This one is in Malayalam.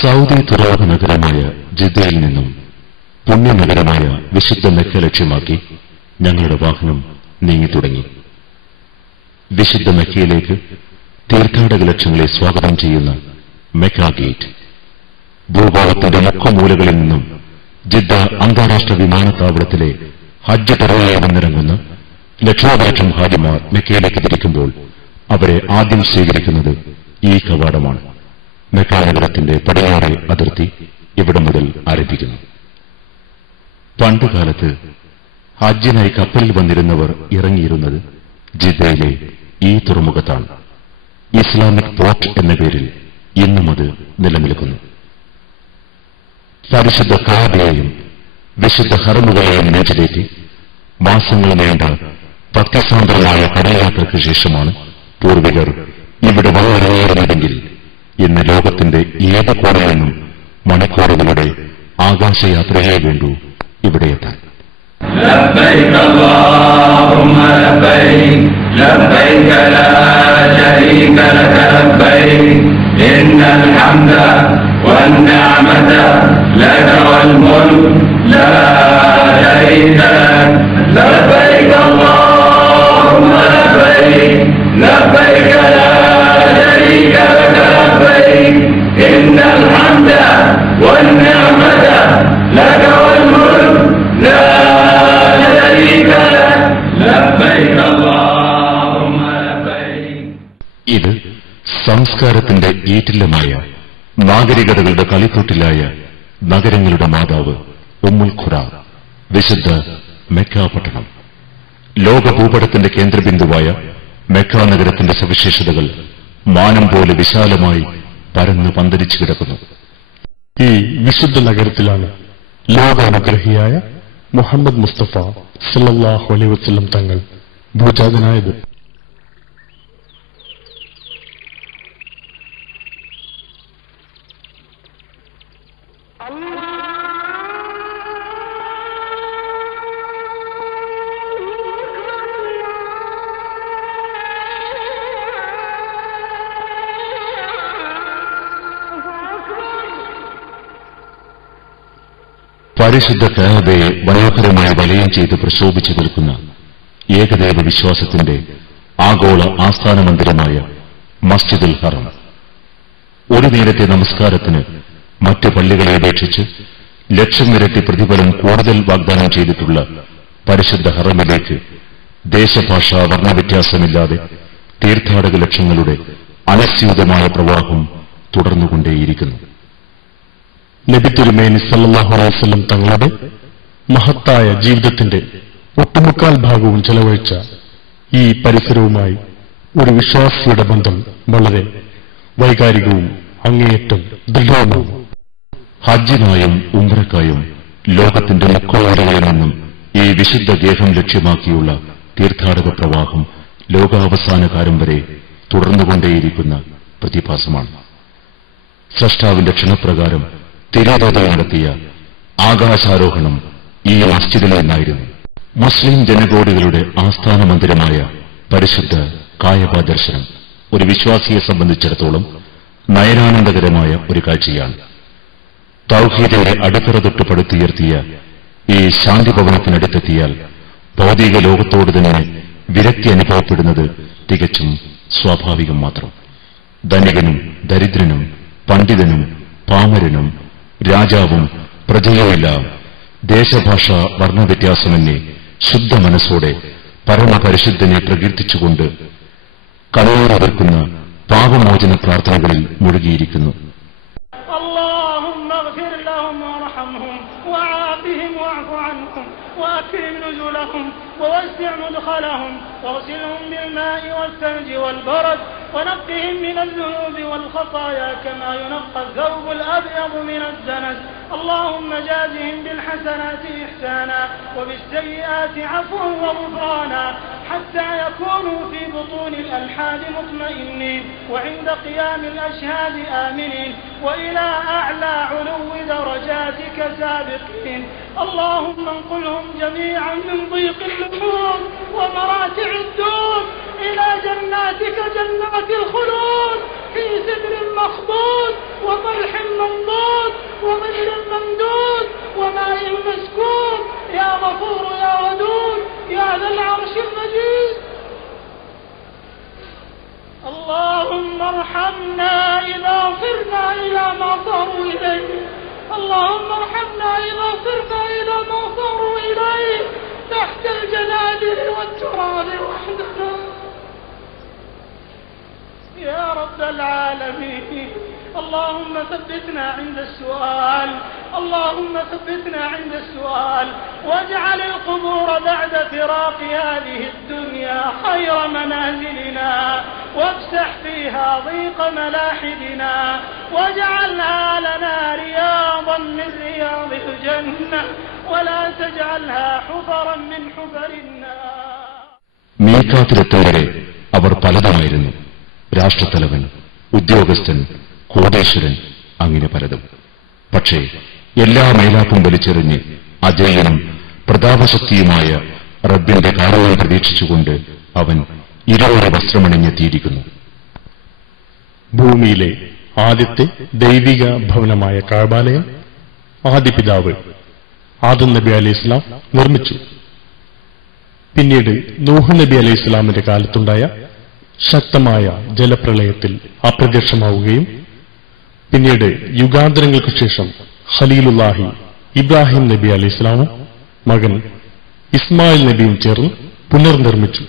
സൗദി തുറമുഖ നഗരമായ ജിദ്ദയിൽ നിന്നും പുണ്യനഗരമായ വിശുദ്ധ മെക്ക ലക്ഷ്യമാക്കി ഞങ്ങളുടെ വാഹനം നീങ്ങിത്തുടങ്ങി. വിശുദ്ധ മെക്കയിലേക്ക് തീർത്ഥാടക ലക്ഷ്യങ്ങളെ സ്വാഗതം ചെയ്യുന്ന മെക്ക ഗേറ്റ്, ഭൂഭാഗത്തിന്റെ മുഖമൂലകളിൽ നിന്നും ജിദ്ദ അന്താരാഷ്ട്ര വിമാനത്താവളത്തിലെ ഹജ്ജ് ടെററിൽ വന്നിറങ്ങുന്ന ലക്ഷോപലക്ഷം ഹാജിമാർ മെക്കയിലേക്ക് തിരിക്കുമ്പോൾ അവരെ ആദ്യം സ്വീകരിക്കുന്നത് ഈ കവാടമാണ്. മെക്ക നഗരത്തിന്റെ പടിഞ്ഞാറേ അതിർത്തി ഇവിടെ മുതൽ ആരംഭിക്കുന്നു. പണ്ടുകാലത്ത് ഹജ്ജിനായി കപ്പലിൽ വന്നിരുന്നവർ ഇറങ്ങിയിരുന്നത് ജിദ്ദയിലെ ഈ തുറമുഖത്താണ്. ഇസ്ലാമിക് പോർട്ട് എന്ന പേരിൽ ഇന്നും അത് നിലനിൽക്കുന്നു. പരിശുദ്ധ കഅബയെയും വിശുദ്ധ ഹറമുകളെയും നെഞ്ചിലേറ്റി മാസങ്ങൾ നീണ്ട ഭക്തിസാന്ദ്രമായ കടൽയാത്രയ്ക്ക് ശേഷമാണ് പൂർവികർ ഇവിടെ വന്നിറങ്ങിയിരുന്നതെങ്കിൽ ഇന്ന് ലോകത്തിന്റെ ഏത് കോണിൽ നിന്നും മണിക്കൂറുകളുടെ ആകാശയാത്രയെ വേണ്ടു ഇവിടെ എത്താൻ. لبيك اللهم لبيك لبيك لا شريك لك لبيك إن الحمد والنعمة لك والملك لا شريك لك لبيك اللهم لبيك لبيك لا شريك لك لبيك إن الحمد والنعمة لك والملك لا شريك لك لبيك اللهم لبيك. ഇത് സംസ്കാരത്തിന്റെ ഈറ്റില്ലമായ നാഗരികതകളുടെ കളിത്തൊട്ടിലായ നഗരങ്ങളുടെ മാതാവ് ഉമ്മുൽ ഖുറ, വിശുദ്ധ മെക്ക പട്ടണം. ലോക ഭൂപടത്തിന്റെ കേന്ദ്രബിന്ദുവായ മെക്ക നഗരത്തിന്റെ സവിശേഷതകൾ മാനം പോലെ വിശാലമായി പരന്ന് പന്തലിച്ചു കിടക്കുന്നു. ഈ വിശുദ്ധ നഗരത്തിലാണ് ലോകാനുഗ്രഹിയായ മുഹമ്മദ് മുസ്തഫ സല്ലല്ലാഹു അലൈഹി വസല്ലം തങ്ങൾ ഭൂജാതനായത്. പരിശുദ്ധ കഅബയെ മനോഹരമായ വലയം ചെയ്ത് പ്രശോഭിച്ചു നിൽക്കുന്ന ഏകദേവ വിശ്വാസത്തിന്റെ ആഗോള ആസ്ഥാന മന്ദിരമായ മസ്ജിദുൽ ഹറം. ഒരു നേരത്തെ നമസ്കാരത്തിന് മറ്റു പള്ളികളെ അപേക്ഷിച്ച് ലക്ഷം ഇരട്ടി പ്രതിഫലം കൂടുതൽ വാഗ്ദാനം ചെയ്തിട്ടുള്ള പരിശുദ്ധ ഹറമിലേക്ക് ദേശഭാഷാ വർണ്ണവ്യത്യാസമില്ലാതെ തീർത്ഥാടക ലക്ഷങ്ങളുടെ അനസ്യൂതമായ പ്രവാഹം തുടർന്നുകൊണ്ടേയിരിക്കുന്നു. നബി തിരുമേനി സല്ലല്ലാഹു അലൈഹി വസല്ലം തങ്ങളുടെ മഹത്തായ ജീവിതത്തിന്റെ ഒട്ടുമുക്കാൽ ഭാഗവും ചെലവഴിച്ച ഈ പരിസരവുമായി ഒരു വിശ്വാസിയുടെ ബന്ധം വളരെ വൈകാരികവും അങ്ങേയറ്റം ദൃഢവുമാണ്. ഹജ്ജിനായും ഉംറയ്ക്കായും ലോകത്തിന്റെ മുക്കോടകളിൽ നിന്നും ഈ വിശുദ്ധ ഗേഹം ലക്ഷ്യമാക്കിയുള്ള തീർത്ഥാടക പ്രവാഹം ലോകാവസാന കാലം വരെ തുടർന്നുകൊണ്ടേയിരിക്കുന്ന പ്രതിഭാസമാണ്. സ്രഷ്ടാവിന്റെ ക്ഷണപ്രകാരം തിരുതോത നടത്തിയ ആകാശാരോഹണം ഈ മസ്ജിദിൽ നിന്നായിരുന്നു. മുസ്ലിം ജനകോടികളുടെ ആസ്ഥാന മന്ദിരമായ പരിശുദ്ധ കായബ ദർശനം ഒരു വിശ്വാസിയെ സംബന്ധിച്ചിടത്തോളം നയനാനന്ദകരമായ ഒരു കാഴ്ചയാണ്. തൗഹീദിന്റെ അടിത്തറ തൊട്ട് പടുത്തുയർത്തിയ ഈ ശാന്തിഭവനത്തിനടുത്തെത്തിയാൽ ഭൗതിക ലോകത്തോട് തന്നെ വിരക്തി അനുഭവപ്പെടുന്നത് തികച്ചും സ്വാഭാവികം മാത്രം. ധനികനും ദരിദ്രനും പണ്ഡിതനും പാമരനും രാജാവും പ്രജയുമെല്ലാം ദേശഭാഷാ വർണ്ണവ്യത്യാസമെന്നെ ശുദ്ധ മനസ്സോടെ പരമപരിശുദ്ധനെ പ്രകീർത്തിച്ചുകൊണ്ട് കണ്ണീരവർക്കുന്ന പാപമോചന പ്രാർത്ഥനകളിൽ മുഴുകിയിരിക്കുന്നു. وأكرم نزلهم ووسع مدخلهم واغسلهم بالماء والثلج والبرد ونقهم من الذنوب والخطايا كما ينقى الثوب الأبيض من الدنس. اللهم جازهم بالحسنات إحسانا وبالسيئات عفوا وغفرانا حتى يكونوا في بطون الألحاد مطمئنين وعند قيام الأشهاد آمنين وإلى أعلى علو درجاتك سابقين. اللهم انقلهم جميعا من ضيق الأمور ومراتع الدور إلى جناتك جنات الخلود في سدر مخضود وطلح منضود غفور يا ودود يا ذا العرش المجيد. اللهم ارحمنا إذا صرنا إلى ما صاروا إليه، اللهم ارحمنا إذا صرنا إلى ما صاروا إليه تحت الجنادل والتراب وحدنا يا رب العالمين. اللهم ثبتنا عند السؤال، اللهم ثبتنا عند السؤال، واجعل القبور بعد فراق هذه الدنيا خير منازلنا، وافسح فيها ضيق ملاحدنا، واجعلها لنا رياضا من رياض الجنة، ولا تجعلها حفرا من حفر النار. മീഖാത്തിലെത്തുവരെ അവർ പലതുമായിരുന്നു. രാഷ്ട്രത്തലവൻ, ഉദ്യോഗസ്ഥൻ, കോടീശ്വരൻ, അങ്ങനെ പലതും. പക്ഷേ എല്ലാ മേലാപ്പും വലിച്ചെറിഞ്ഞ് അജയനും പ്രതാപശക്തിയുമായ റബ്ബിന്റെ കാരുണ്യം പ്രതീക്ഷിച്ചുകൊണ്ട് അവൻ ഇരുവരെ വസ്ത്രമണിഞ്ഞെത്തിയിരിക്കുന്നു. ഭൂമിയിലെ ആദ്യത്തെ ദൈവിക ഭവനമായ കഅബാലയം ആദിപിതാവ് ആദം നബി അലൈഹിസ്സലാം നിർമ്മിച്ചു. പിന്നീട് നൂഹ് നബി അലൈഹിസ്സലാമിന്റെ കാലത്തുണ്ടായ ശക്തമായ ജലപ്രളയത്തിൽ അപ്രത്യക്ഷമാവുകയും പിന്നീട് യുഗാന്തരങ്ങൾക്ക് ശേഷം ഖലീലുല്ലാഹി ഇബ്രാഹിം നബി അലൈഹിസ്സലാമും മകൻ ഇസ്മായിൽ നബിയും ചേർന്ന് പുനർനിർമ്മിച്ചു.